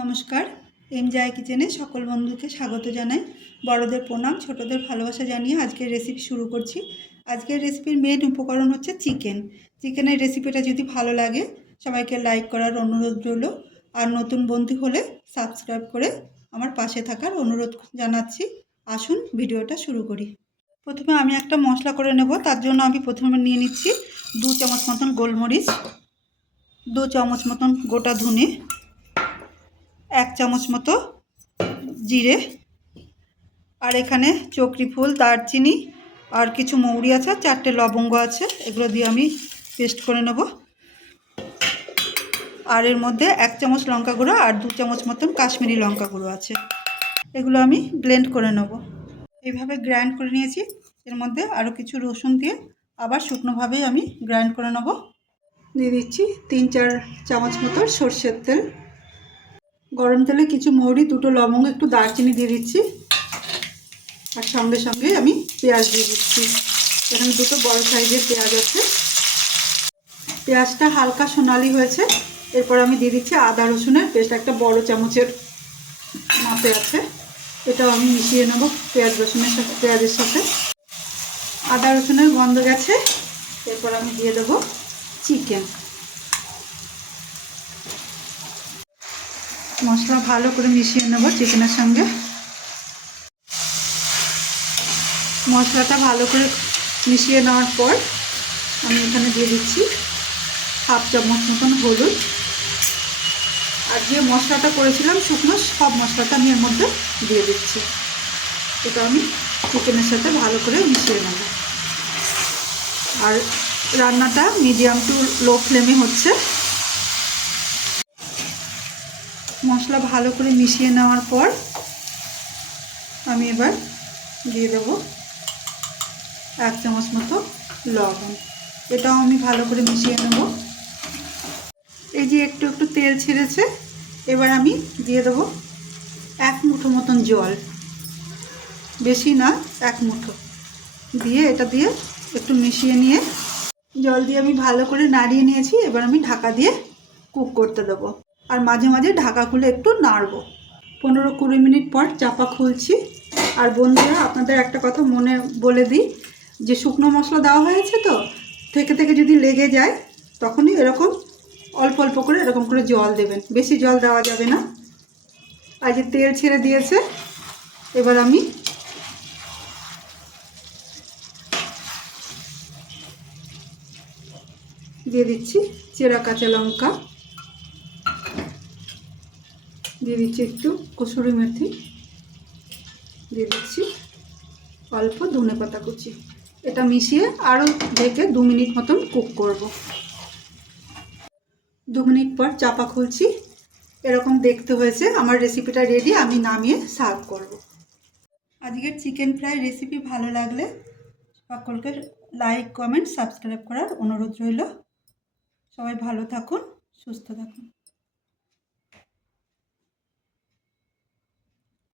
নমস্কার, এম জয় কিচেনে সকল বন্ধুকে স্বাগত জানাই। বড়দের প্রণাম, ছোটদের ভালোবাসা জানিয়ে আজকের রেসিপি শুরু করছি। আজকের রেসিপির মেন উপকরণ হচ্ছে চিকেন। চিকেনের রেসিপিটা যদি ভালো লাগে সবাইকে লাইক করার অনুরোধ রইল, আর নতুন বন্ধু হলে সাবস্ক্রাইব করে আমার পাশে থাকার অনুরোধ জানাচ্ছি। আসুন ভিডিওটা শুরু করি। প্রথমে আমি একটা মশলা করে নেব। তার জন্য আমি প্রথমে নিয়ে নিচ্ছি 2 চামচ মতন গোলমরিচ, 2 চামচ মতন গোটা ধনে, 1 চামচ মতো জিরে, আর এখানে চক্রি ফুল, দারচিনি আর কিছু মৌরি আছে, 4টে লবঙ্গ আছে। এগুলো দিয়ে আমি পেস্ট করে নেব। আর এর মধ্যে 1 চামচ লঙ্কা গুঁড়ো আর 2 চামচ মতন কাশ্মীরি লঙ্কা গুঁড়ো আছে। এগুলো আমি ব্লেন্ড করে নেব। এইভাবে গ্রাইন্ড করে নিয়েছি। এর মধ্যে আরও কিছু রসুন দিয়ে আবার শুকনোভাবেই আমি গ্রাইন্ড করে নেব। দিয়ে দিচ্ছি 3-4 চামচ মতো সরষের তেল। গরম তেলে কিছু মৌরি, 2টো লবঙ্গ, একটু দারচিনি দিয়ে দিচ্ছি। আর সঙ্গে সঙ্গে আমি পেঁয়াজ দিয়ে দিচ্ছি। এখানে 2টো বড় সাইজের পেঁয়াজ আছে। পেঁয়াজটা হালকা সোনালি হয়েছে। এরপর আমি দিয়ে দিচ্ছি আদা রসুনের পেস্ট, একটা বড় চামচের মাপে আছে। এটাও আমি মিশিয়ে নেব পেঁয়াজের সাথে। আদা রসুনের গন্ধ গেছে। এরপর আমি দিয়ে দেবো চিকেন। মশলা ভালো করে মিশিয়ে নেব চিকেনের সঙ্গে। মশলাটা ভালো করে মিশিয়ে নেওয়ার পর আমি এখানে দিয়ে দিচ্ছি 1/2 চামচ মতন হলুদ। আর যে মশলাটা করেছিলাম শুকনো, সব মশলাটা আমি এর মধ্যে দিয়ে দিচ্ছি। এটা আমি চিকেনের সাথে ভালো করে মিশিয়ে নেব। আর রান্নাটা মিডিয়াম টু লো ফ্লেমে হচ্ছে। মশলা ভালো করে মিশিয়ে নেওয়ার পর আমি এবার দিয়ে দেব 1 চামচ মতো লবণ। এটাও আমি ভালো করে মিশিয়ে নেব। এই যে একটু একটু তেল ছেড়েছে। এবার আমি দিয়ে দেব 1 মুঠো মতন জল, বেশি না, 1 মুঠো দিয়ে এটা দিয়ে একটু মিশিয়ে নিয়ে জল দিয়ে আমি ভালো করে নাড়িয়ে নিয়েছি। এবার আমি ঢাকা দিয়ে কুক করতে দেবো। আর মাঝে মাঝে ঢাকা খুলে একটু নাড়বো। 15-20 মিনিট পর চাপা খুলছি। আর বন্ধুরা, আপনাদের একটা কথা মনে বলে দিই, যে শুকনো মশলা দেওয়া হয়েছে তো, থেকে থেকে যদি লেগে যায় তখনই এরকম অল্প অল্প করে এরকম করে জল দেবেন, বেশি জল দেওয়া যাবে না। আর যে তেল ছেড়ে দিয়েছে, এবার আমি দিয়ে দিচ্ছি চেরা কাঁচা লঙ্কা, দিয়ে দিচ্ছি একটু কসুরি মেথি, দিয়ে দিচ্ছি অল্প ধনেপাতা কুচি। এটা মিশিয়ে আরও ঢেকে 2 মিনিট মতন কুক করব। 2 মিনিট পর চাপা খুলছি। এরকম দেখতে হয়েছে। আমার রেসিপিটা রেডি। আমি নামিয়ে সার্ভ করব। আজকের চিকেন ফ্রাই রেসিপি ভালো লাগলে সকলকে লাইক, কমেন্ট, সাবস্ক্রাইব করার অনুরোধ রইল। সবাই ভালো থাকুন, সুস্থ থাকুন।